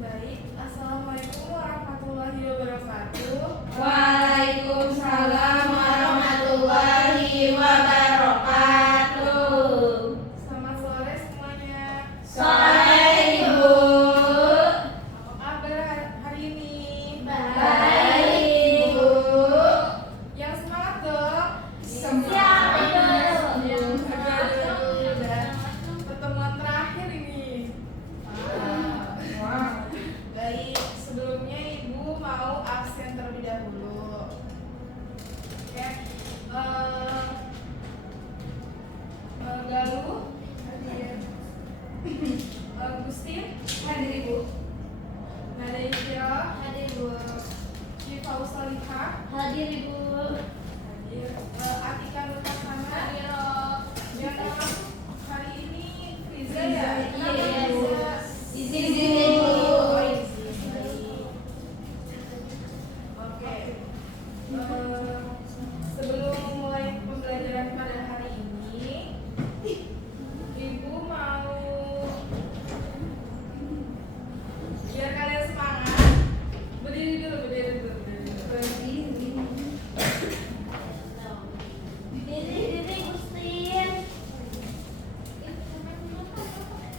Baik, Assalamualaikum warahmatullahi wabarakatuh. Waalaikumsalam warahmatullahi wabarakatuh. Selamat sore semuanya. Sore Ibu. Apa kabar hari ini? Baik Ibu. Yang semangat dong. Siap Ibu. Udah pertemuan terakhir ini. Baik, sebelumnya Ibu mau absen terlebih dahulu. Oke. Galuh hadir. Gustin Hadir Ibu. Nada Iftira, Hadir Ibu. Syifa Usalihah, Hadir Ibu. hadir. Atika Nurhasana, Hadir. yang hari ini Riza ya? Iya, Kenapa iya, Bu. Riza? Izin Ibu. Oh, izin. Baik. Oke. Sebelum mulai pembelajaran pada hari ini, Ibu mau biar kalian semangat. Berdiri dulu, berdiri dulu, berdiri dulu. Diri Gustin.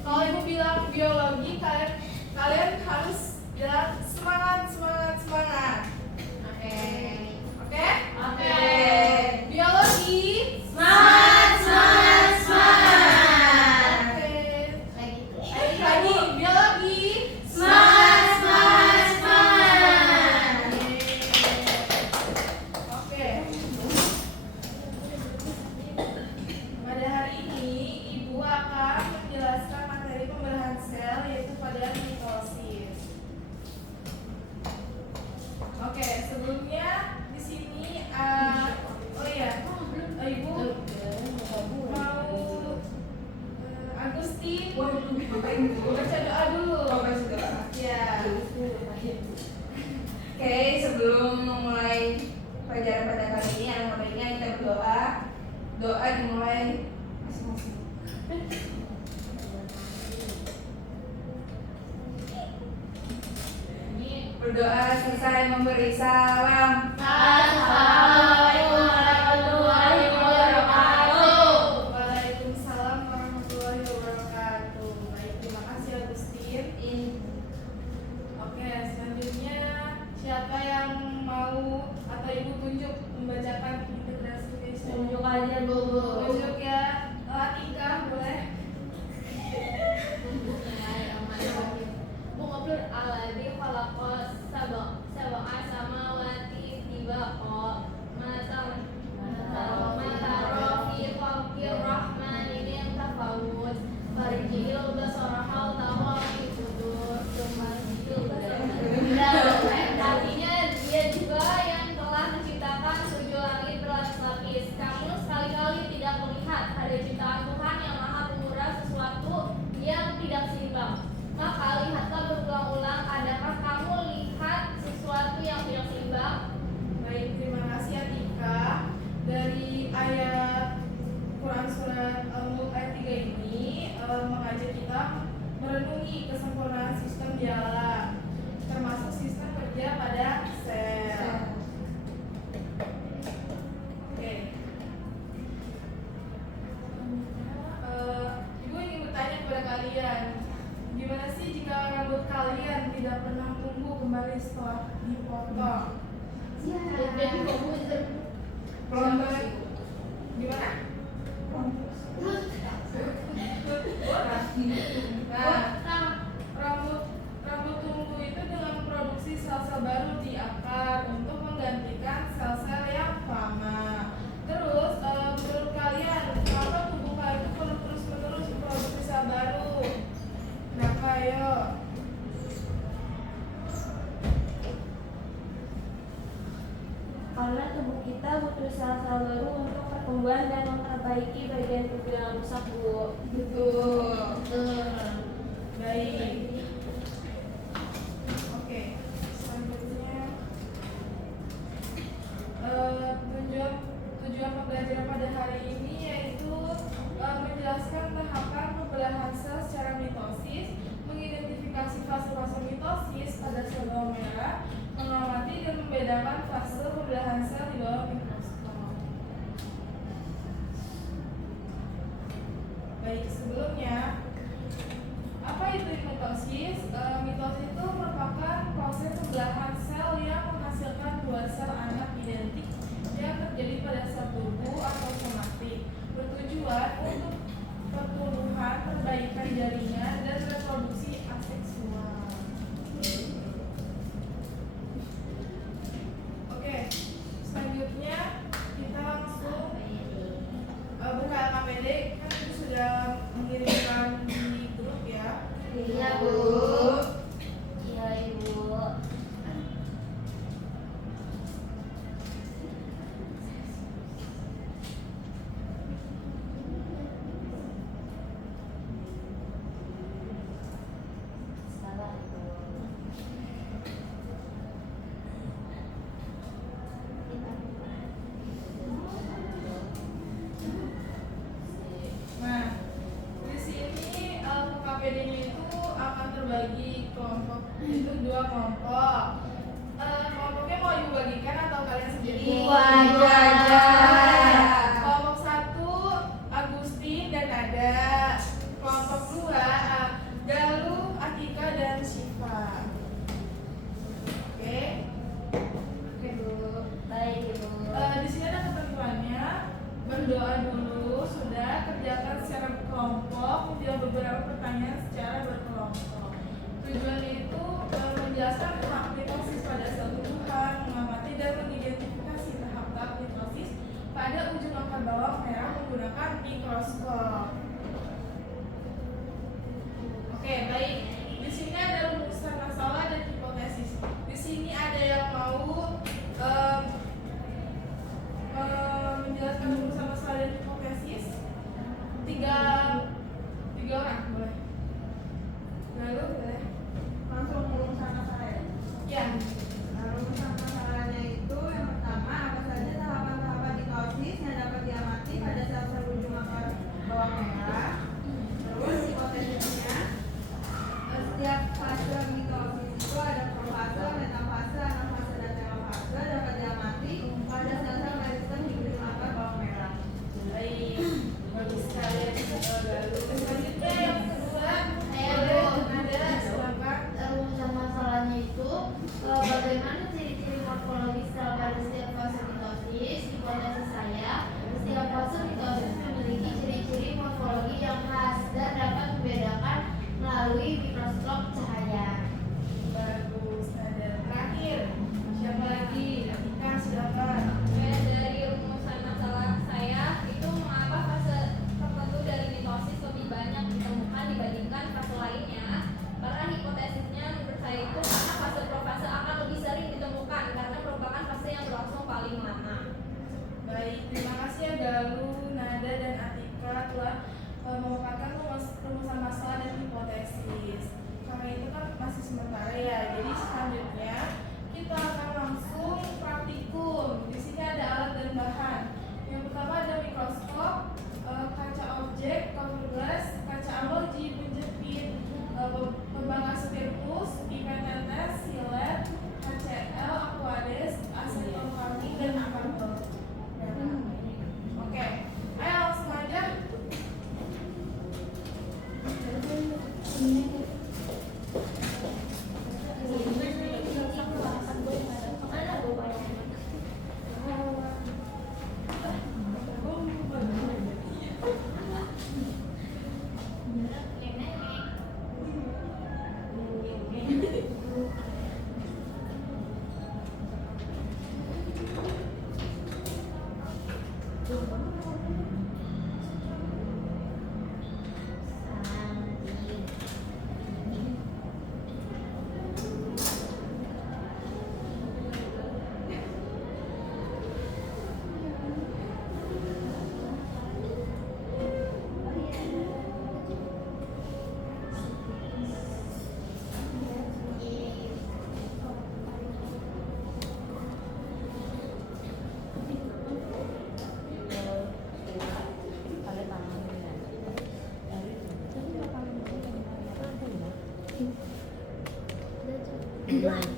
Kalau Ibu bilang biologi, kalian harus bilang semangat, semangat, semangat. Oke. Oke? Oke. Biologi. Semangat, semangat, semangat. Oke. Lagi. Lagi biologi. Semangat, semangat, semangat. Oke. Pada hari ini Ibu akan menjelaskan materi pembelahan sel yaitu pada mitosis. Oke, sebelumnya di sini oh iya, Ibu mau Agustin baca doa dulu. Ya. Oke, sebelum memulai pelajaran pada kali ini, alangkah baiknya kita berdoa. Doa dimulai masing-masing. Berdoa selesai memberi salam. Assalamualaikum warahmatullahi wabarakatuh. Waalaikumsalam warahmatullahi wabarakatuh. Baik, terima kasih Agustin. Oke, selanjutnya siapa yang mau atau Ibu tunjuk membacakan integrasi Kristen? Tunjuk aja Bu. Tunjuk ya. Atika boleh. Mengobrol aladi falakos sabak samawati tibaqa matarofi fakir rahmani min tafawud farjil basara hal tawafi kudur tumarjil artinya dia juga yang telah menciptakan tujuh langit berlapis-lapis. Kamu sekali-kali tidak melihat ada ciptaan Tuhan yang maha pemurah sesuatu yang tidak seimbang. Maka lihatlah berulang-ulang, adakah kamu lihat sesuatu yang tidak seimbang? Baik, terima kasih Atika. Dari ayat Quran surat Al-Mulk ayat 3 ini mengajak kita merenungi kesempurnaan sistem di alam, termasuk sistem kerja pada sel. Oke. Ibu ingin bertanya kepada kalian, gimana sih jika rambut kalian tidak pernah tumbuh kembali setelah dipotong? Jadi kamu Siapa? Gimana? Nah, rambut tumbuh itu dengan produksi sel-sel baru di akar untuk menggantikan sel-sel yang lama. Terus, menurut kalian, kenapa tubuh kalian itu perlu terus-menerus memproduksi sel baru? Kenapa, ayo? karena tubuh kita butuh sel-sel baru untuk pertumbuhan dan memperbaiki bagian tubuh yang rusak, Bu. Betul. Baik. Oke. Selanjutnya, tujuan pembelajaran pada hari ini yaitu menjelaskan tahapan pembelahan sel secara mitosis, mengidentifikasi fase-fase mitosis belahan sel yang menghasilkan dua sel anak identik yang terjadi pada sel tubuh atau somatik, bertujuan untuk pertumbuhan, perbaikan jaringan, dan reproduksi aseksual. Oke, selanjutnya kita langsung buka LKPD. Kan itu sudah mengirimkan di grup ya. Iya, Bu. Iya, Ibu. Salah, Ibu. Nah, di sini KPD-nya itu akan terbagi kelompok itu dua kelompok. Kelompoknya mau ibu bagikan atau kalian sendiri? Ibu aja. Kelompok satu Agustin dan Nada. Kelompok dua Galuh, Atika dan Syifa. Oke. Oke, Bu. Baik, Ibu. Di sini ada ketentuannya. Berdoa dulu, sudah kerjakan secara berkelompok, menjawab beberapa pertanyaan secara berkelompok. Tujuannya itu menjelaskan tentang mitosis pada sel tubuhan, mengamati dan mengidentifikasi tahap-tahap mitosis pada ujung akar bawang merah menggunakan mikroskop. Oke, baik. Di sini ada rumusan masalah dan hipotesis. Di sini ada yang mau menjelaskan rumusan masalah dan hipotesis. Tiga orang boleh. Lalu boleh. Langsung rumusan masalah. Ya. Nah, rumusan masalahnya itu yang pertama, apa saja tahapan-tahapan mitosis yang dapat diamati pada sel-sel ujung akar bawang merah. Terus hipotesisnya, setiap fase mitosis itu ada profase, metafase, anafase, dan telofase dapat diamati pada sel-sel meristem di ujung akar bawang merah. Baik. Bagus sekali. Selanjutnya yang kedua, ada silakan. Rumusan masalahnya itu bagaimana ciri-ciri morfologi sel pada setiap fase mitosis. Hipotesis saya, setiap fase mitosis memiliki ciri-ciri morfologi yang khas dan dapat membedakan melalui mikroskop cahaya. Bagus. Ada terakhir. Siapa lagi? Atika, silakan. Dari rumusan masalah saya itu mengapa fase tertentu dari mitosis lebih banyak ditemukan dibandingkan fase lainnya? Karena hipotesisnya menurut saya itu karena fase profase akan lebih sering ditemukan karena merupakan fase yang berlangsung paling lama. Baik, terima kasih ya Galuh, Nada, dan Atika telah memaparkan rumusan masalah dan hipotesis. Karena itu kan masih sementara ya, jadi selanjutnya kita akan langsung praktikum. Di sini ada alat dan bahan. Yang pertama ada mikroskop, kaca objek, cover glass, kaca amologi, penjepit, pembangkas spiritus, pipet tetes, silet, HCl, aquades, aseton farming, dan apartel. Oke, ayo langsung aja.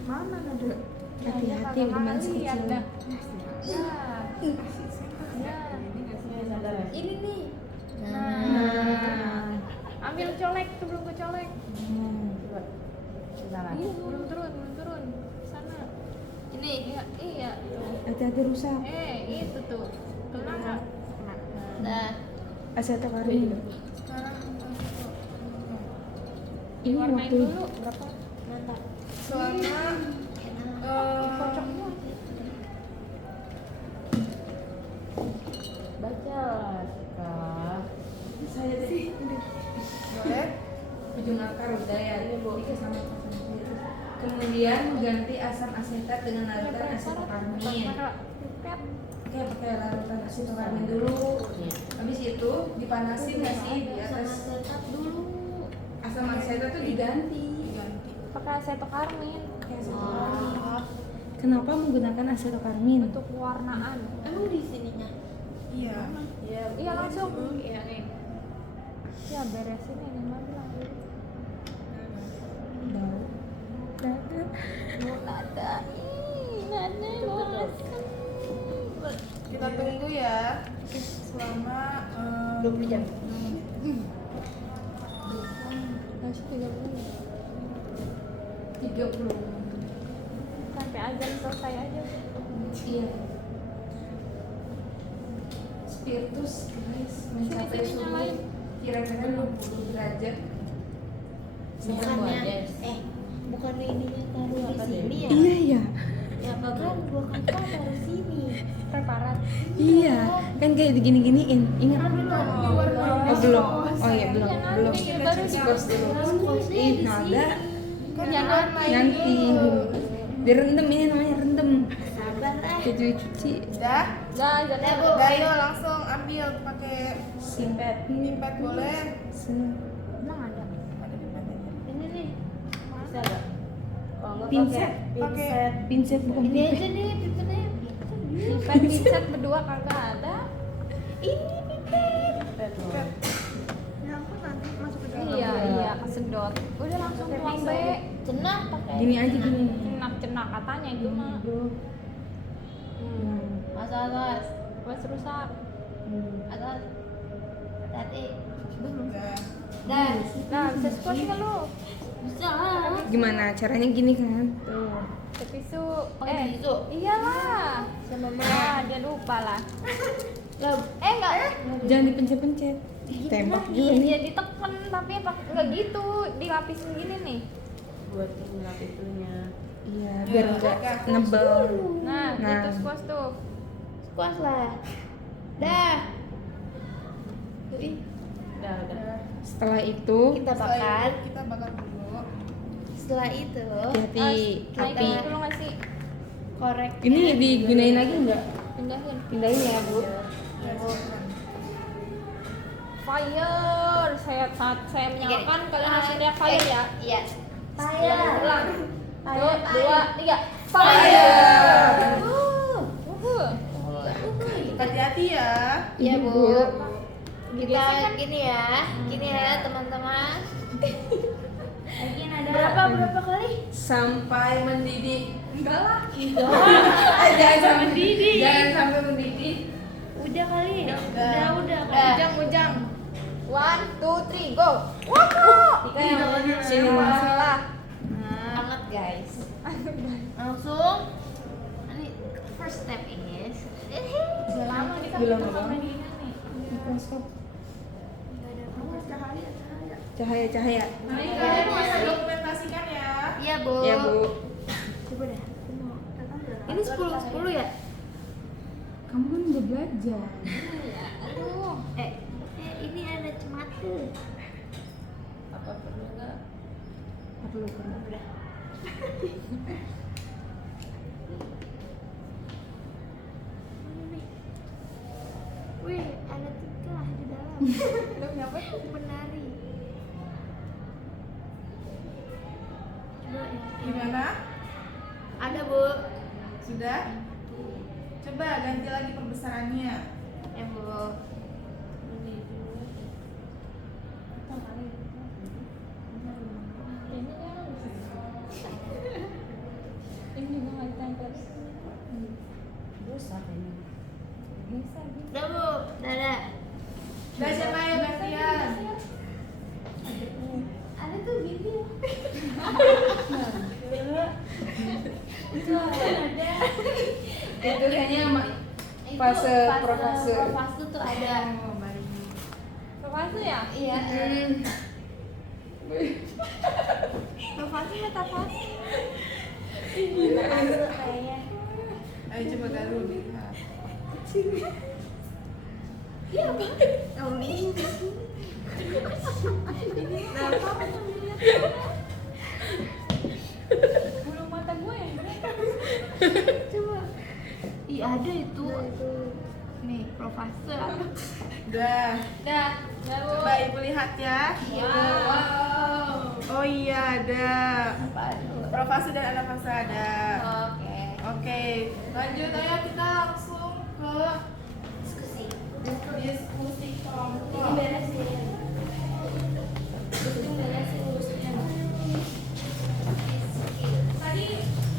Mana ada? Hati-hati udah masih kecil. Ini nih. Nah, Ambil colek sebelum ke colek. coba. Sebentar lagi. Belum turun. sana. Ini iya tuh. Hati-hati rusak. Itu tuh. Kena. Nah, Asetokarmin. Sekarang Ini warnain waktu dulu berapa? Mantap. selama Kocok semua. Baca Kak. saya sih boleh ujung akar udah ya ini Bu Ika sama kemudian mengganti asam asetat dengan larutan asetokarmin. Oke, pakai larutan asetokarmin dulu. Habis itu dipanasin nggak sih di atas dulu. asam asetat tuh diganti. Pakai asetokarmin. Pakai asetokarmin. Kenapa menggunakan asetokarmin? Untuk pewarnaan. Emang di sininya? iya Iya langsung. Iya nih. Ya beresin ini mah bilang dulu. Bau. Nada. Nada bosan. kita tunggu ya selama 20 jam. Masih 30. 30. Sampai azan selesai aja. Iya. Spiritus guys mencapai Sini, suhu nyalain. kira-kira 60 derajat. Bukannya ininya taruh di sini ya? Iya ya. Ya kan gua kan taruh sini. Preparat. Iya, kan kayak digini-giniin. Ingat belum? Oh belum. Oh iya belum. Iya, nanti Belum. baru Skos dulu. Ih, nada. kan Ya, Nanti. Direndam ini namanya rendam. Sabar Cuci-cuci. udah Azannya udah yuk langsung ambil pakai Simpet. pipet boleh emang ada. ada pipetnya Ini nih. Bisa ada. Pinset. pakai Pinset bukan Ini pipet. aja nih pipetnya. Pipet berdua kagak ada. Ini pipet. pipet Ya ampun nanti masuk ke dalam. Iya kesedot. Udah langsung tuang be. Cenah pakai. Gini aja gini. Cenak katanya itu mah. Atas. Bos rusak. Atas. Tadi. udah Dah. Nah bisa squash nggak lu? Bisa lah. Gimana caranya gini kan? Tuh. Pakai tisu. Pakai tisu? Iyalah. Sama mama dia lupa lah. Enggak. Jangan dipencet-pencet. Tembak juga nih. Dia ditekan tapi enggak gitu, dilapisin gini nih. Buat ngelap itunya. Iya, biar enggak nebel. Nah, Nah. gitu squash tuh. Squash lah. Dah. Ih. udah Setelah itu Kita setelah bakar. itu kita bakar dulu Setelah itu hati-hati Naik api. dulu nggak sih? korek. Ini digunain lagi enggak? Pindahin. Pindahin ya, Bu. ya silakan. Fire. Saat saya menyalakan kalian harus teriak fire ya. Iya. Jangan ulang. Fire. 2, 3. Fire. Hati-hati ya. Iya, Bu. Biasanya Kita kan- gini ya. Gini ya, teman-teman. Lagi ada berapa kali? Sampai mendidih. Enggak lah. Jangan sampai mendidih. Jangan sampai mendidih. Udah kali. Udah. Udah. Ujang. 1, 2, 3, go. Sini Salah. Banget, guys. Langsung. Ini first step is. Udah lama nih kan Belum, kita belum. sampai di sini. Mikroskop. Cahaya. Cahaya. Nanti kalian bisa dokumentasikan ya. Iya, Bu. Ya, Bu. Coba dah. Ini 10 ya? Kamu kan udah belajar. Aduh. Ini ada cemate. Apa perlu enggak? Perlu. Udah. Wih, ada tikah di dalam. Lu nyapa? Penari. Coba ya. Gimana? Ada, Bu. Sudah? Coba ganti lagi perbesarannya. Bu. Ini juga nggak ditempel. Bisa ini. Bisa. Udah, Bu. Dadah. Udah siapa ya gantian? Ada tuh gini. Itu kayaknya Itu fase profase. Profase tuh ada. Oh, baik. Profase ya? Iya. Profase metafase. Metafase kayaknya. Ayo coba Galuh lihat. Iya apa? Bulu mata gue. Coba. Ih ada itu. Nih profase. Udah. Dah. Baru. Coba Ibu lihat ya. Wow. Oh iya ada. Apa itu? Profase dan anafase ada. Oke. Oke, lanjut ayo kita langsung ke Diskusi. diskusi Ini kelompok. beresin. Ini beresin urusnya. Tadi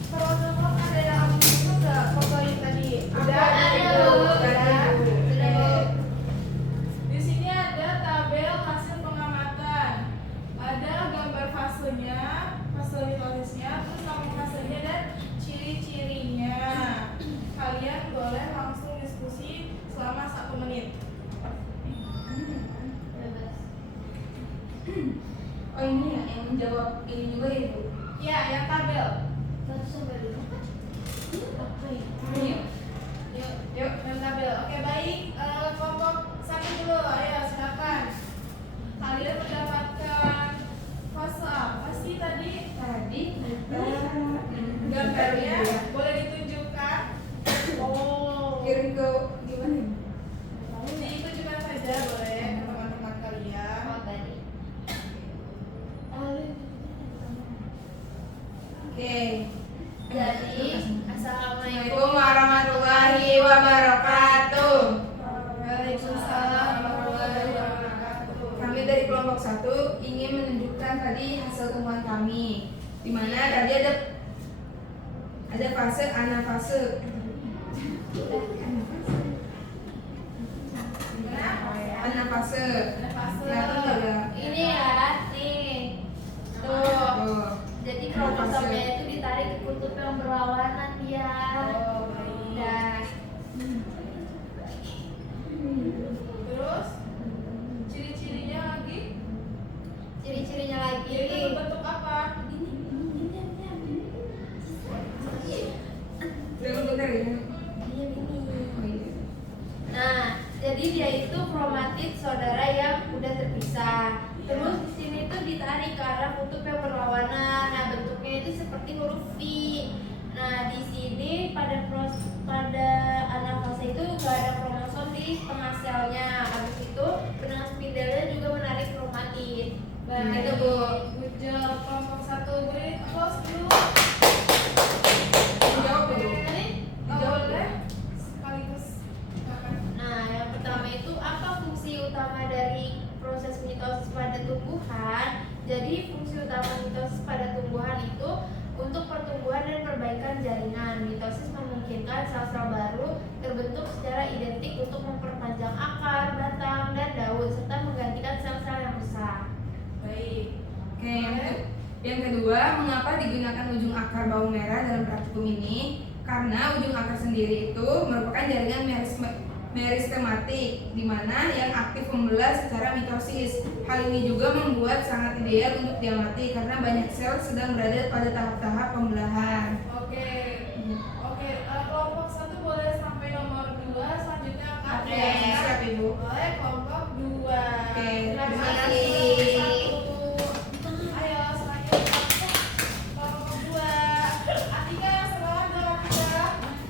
perwakilan ada yang itu nggak foto yang tadi? Udah. Ada. Udah. Sudah. Di sini ada tabel hasil pengamatan. Ada gambar fasenya, fase mitosisnya, terus nama fasenya dan ciri-cirinya. Kalian boleh langsung diskusi selama 1 menit. Bebas. Oh ini ya yang menjawab ini juga ya Bu? Ya, yang tabel. 1 sampai 5. Apa ya? Yuk, yuk, yang tabel. Oke, baik. Kelompok 1 dulu. Ayo, silakan. Kalian mendapatkan fase apa sih tadi? Tadi kita Gambarnya boleh ditunjukkan. Oh, kirim ke gimana ya? ditunjukkan saja boleh ke teman-teman kalian. Oh tadi. Oke. Jadi assalamualaikum. Assalamualaikum warahmatullahi wabarakatuh. Waalaikumsalam warahmatullahi wabarakatuh. Kami dari kelompok 1 ingin menunjukkan tadi hasil temuan kami, di mana tadi ada fase anafase. Anafase. Ada fase. Kelihatan nggak ya? Ini ya, nih. Tuh. Oh. Jadi kromosomnya itu ditarik ke kutub yang berlawanan dia. Oh, baik. Dan Terus ciri-cirinya lagi? ciri-cirinya lagi. Itu berbentuk apa? Bentar ya. Dia ini. Oh iya. Nah, jadi dia itu kromatid saudara yang udah terpisah. Terus di sini tuh ditarik ke arah kutub yang berlawanan. Nah, bentuknya itu seperti huruf V. Nah, di sini pada anafase itu gak ada kromosom di tengah selnya. Habis itu benang spindelnya juga menarik kromatid. Baik. Gitu, Bu. Good job. Kelompok 1 beri applause dulu. Dijawab dulu. Ini Boleh sekaligus silakan. Nah, yang pertama itu apa fungsi utama dari proses mitosis pada tumbuhan? Jadi fungsi utama mitosis pada tumbuhan itu untuk pertumbuhan dan perbaikan jaringan. Mitosis memungkinkan sel-sel baru terbentuk secara identik untuk memperpanjang akar, batang, dan daun serta menggantikan sel-sel yang rusak. Baik. Oke, yang kedua, mengapa digunakan ujung akar bawang merah dalam praktikum ini? Karena ujung akar sendiri itu merupakan jaringan meristematik, di mana yang aktif membelah secara mitosis. Hal ini juga membuat sangat ideal untuk diamati karena banyak sel sedang berada pada tahap-tahap pembelahan. Oke. Oke, kelompok 1 boleh sampai nomor 2, selanjutnya akan Oke. Siap Ibu. boleh kelompok 2. Oke, Terima terima kasih. kasih. 1. Ayo selanjutnya kelompok 2. Atika, semangat dong Atika.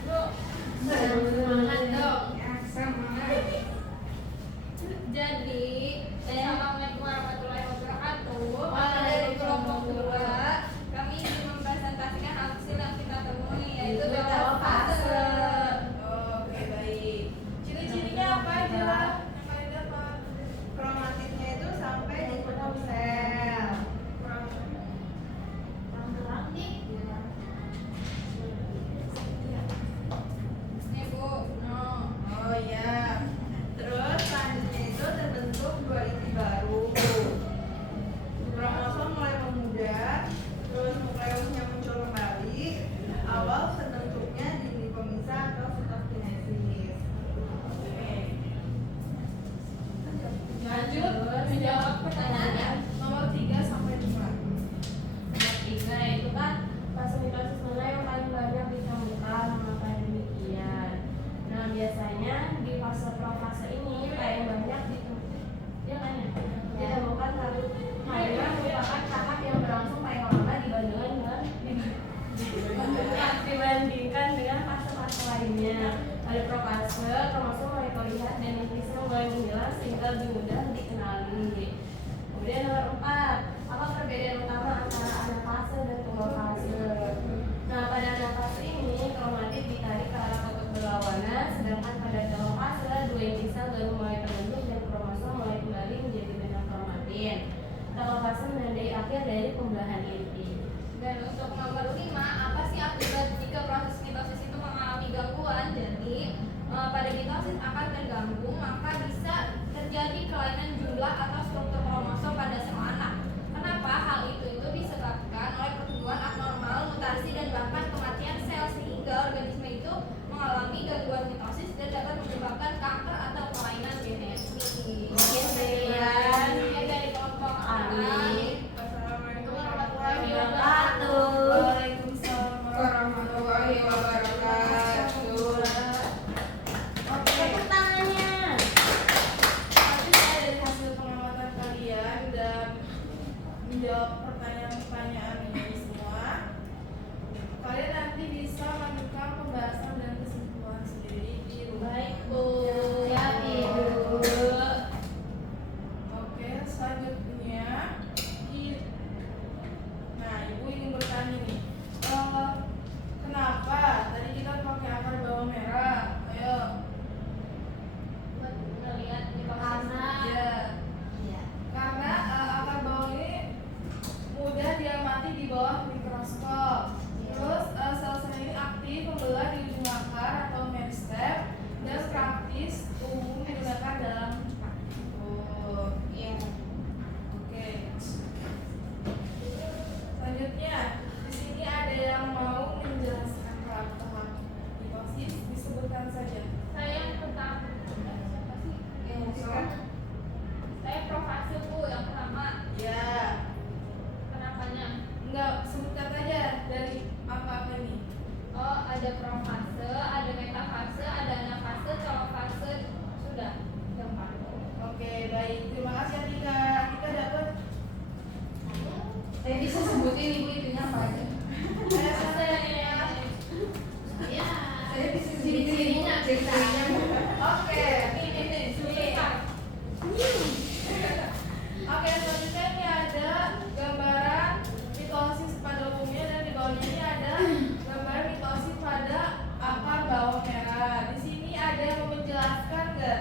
Yuk. Semangat dong. Ya, sama. Jadi, assalamualaikum warahmatullahi wabarakatuh. Waalaikumsalam. Dari kelompok 2, kami ingin mempresentasikan hasil bawahnya ini ada gambaran mitosis pada akar bawang merah. Di sini ada yang mau menjelaskan nggak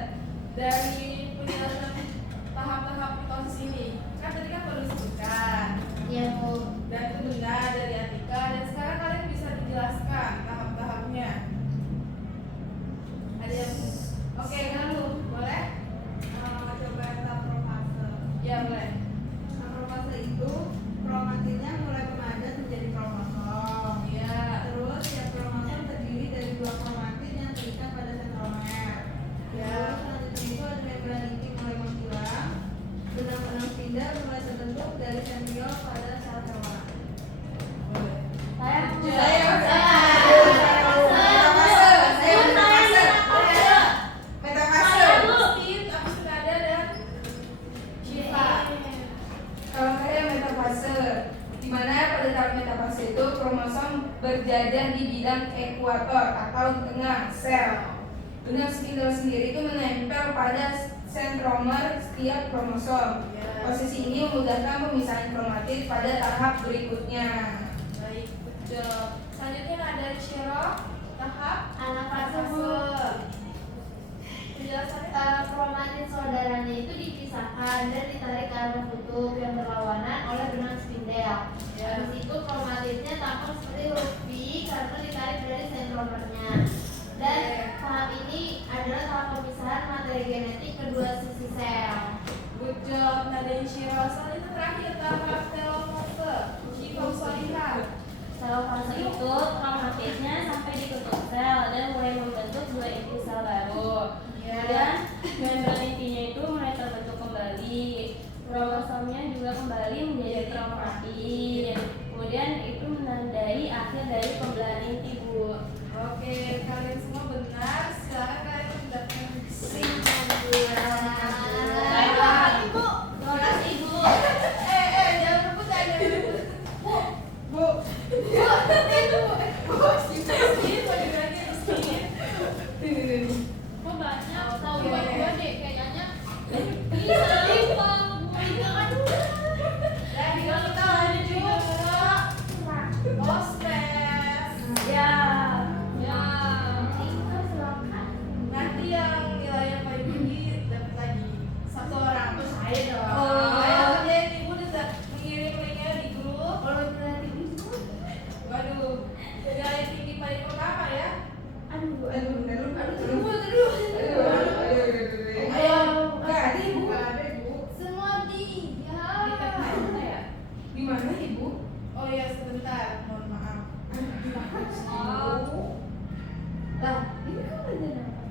dari penjelasan tahap-tahap mitosis ini? Kan tadi kan baru disebutkan. Iya Bu. Dan itu benar dari Atika. Dan sekarang kalian bisa dijelaskan tahap-tahapnya. Ada yang oke, lalu boleh? Coba tahap profase. Ya boleh. Tahap profase itu kromatidnya mulai memadat menjadi kromosom. Ya. Terus tiap kromosom terdiri dari 2 kromatid yang terikat pada sentromer. Ya. Terus selanjutnya itu ada membran inti mulai menghilang. Benang-benang spindel mulai terbentuk dari sentriol pada sel hewan. Boleh. Saya Bu. Saya. Metafase. Agustin, Agustinada dan Syifa. Kalau saya metafase, di mana pada tahap metafase itu kromosom berjajar di bidang ekuator atau di tengah sel. Benang spindel sendiri itu menempel pada sentromer setiap kromosom. Ya. Posisi ini memudahkan pemisahan kromatid pada tahap berikutnya. Baik, betul. Selanjutnya ada Syiro, tahap Anafase Bu. penjelasannya. Kromatid saudaranya itu dipisahkan dan ditarik ke arah kutub yang berlawanan oleh benang spindel. Ya. Habis itu kromatidnya tampak seperti huruf V karena ditarik dari sentromernya. Dan tahap ini adalah tahap pemisahan materi genetik kedua sisi sel. Good job, Nadain Syiro. Selanjutnya terakhir tahap telomere, Syifa Solihah. Telofase itu kromatidnya sampai di kutub sel dan mulai membentuk 2 inti sel baru. Kemudian membran intinya itu mulai terbentuk kembali. Kromosomnya juga kembali menjadi kromatid. Kemudian itu menandai akhir dari pembelahan inti Bu. Oke, kalian semua benar. Silakan kalian mendapatkan SIM. Baiklah, Ibu. Terima kasih Bu. Jangan rebutan, jangan rebutan. Bu, Kok banyak? Tahu Oke. gua deh kayaknya. Bisa limpah. Itu kan. Dan kita lanjut ke ospes. Ya. Ya. Silakan. Nanti yang nilainya paling tinggi dapat lagi 1 orang. Terus saya dong. Oh. Ayo kerjain, ibu udah mengirim linknya di grup. Kalau nilai tinggi semua. Waduh, nilai tinggi paling pertama ya. Aduh. Nggak ada ibu. Semua dia. Di mana ibu? Oh iya, sebentar, mohon maaf. Lah, ini kan pelajaran apa?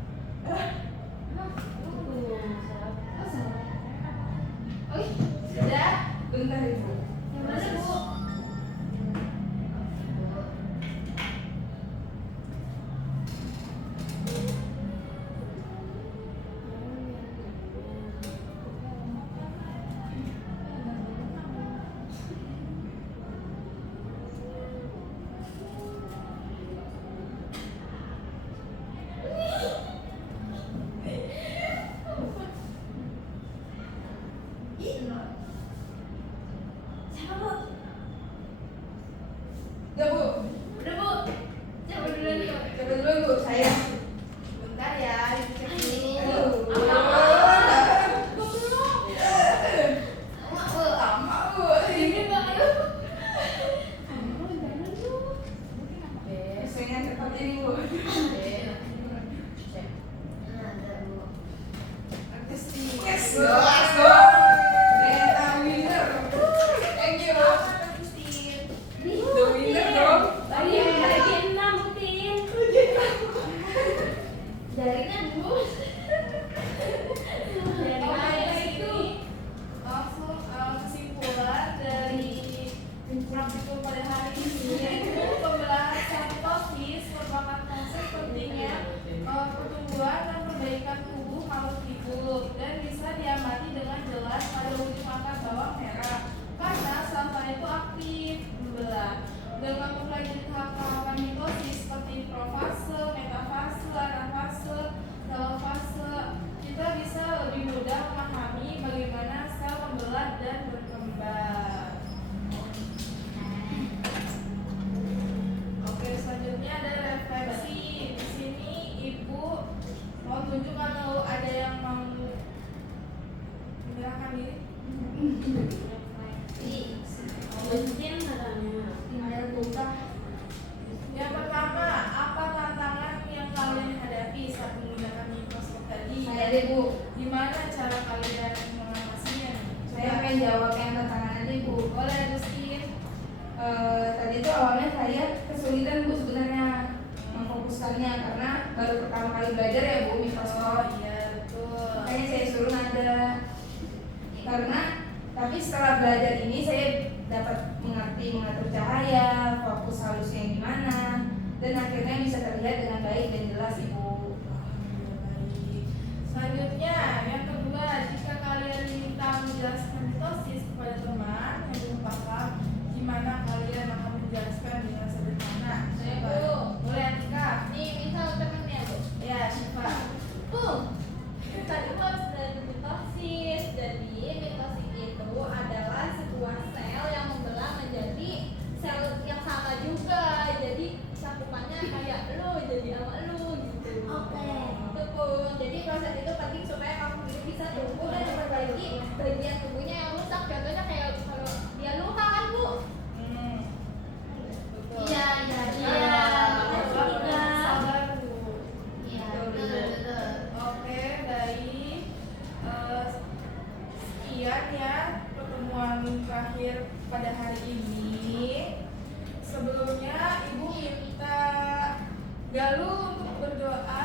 Sudah? Bentar ibu. Yang mana Bu? Udah bu, Udah Bu. Coba dulu nih. coba dulu bu, saya. Bentar ya, dicek dulu. Lama bu. Ini Bang ayo. Saya cepat ini bu. Yes, Beta winner. Thank you. The winner dong. Bagian 6 buktiin. Jaringan Bu. Oke, itu langsung kesimpulan dari praktikum pada hari ini, yaitu pembelajaran mitosis merupakan deh Bu. Gimana cara kalian mengatasinya? Saya pengen jawab yang tantangan aja Bu. Boleh terusin. Tadi tuh awalnya saya kesulitan Bu sebenarnya memfokuskannya karena baru pertama kali belajar ya Bu Oh mikroskop. iya betul. Makanya saya suruh nada. Karena tapi setelah belajar ini saya dapat mengerti mengatur cahaya, fokus halusnya gimana, dan akhirnya bisa terlihat dengan baik dan jelas Ibu. Baik. Selanjutnya, yang kedua, jika kalian diminta menjelaskan mitosis kepada teman yang belum paham, gimana kalian akan menjelaskan dengan sederhana? Saya, Coba. Bu. Boleh Atika? Nih, misal temennya Bu. Ya, Syifa. Tadi tuh habis belajar mitosis. Jadi mitosis itu adalah sebuah sel yang membelah menjadi sel yang sama juga. Jadi cakupannya kayak lu jadi sama lu gitu. Oke. Itu Pun. Jadi proses itu penting supaya kamu sendiri bisa tumbuh dan memperbaiki bagian tubuhnya yang rusak. Contohnya kayak kalau dia luka kan Bu. Betul. Iya, iya, iya. Makasih, Makasih, Tika. Sabar, Bu. Iya, betul. Oke, dari sekian ya pertemuan terakhir pada hari ini. Sebelumnya Ibu minta Galuh untuk berdoa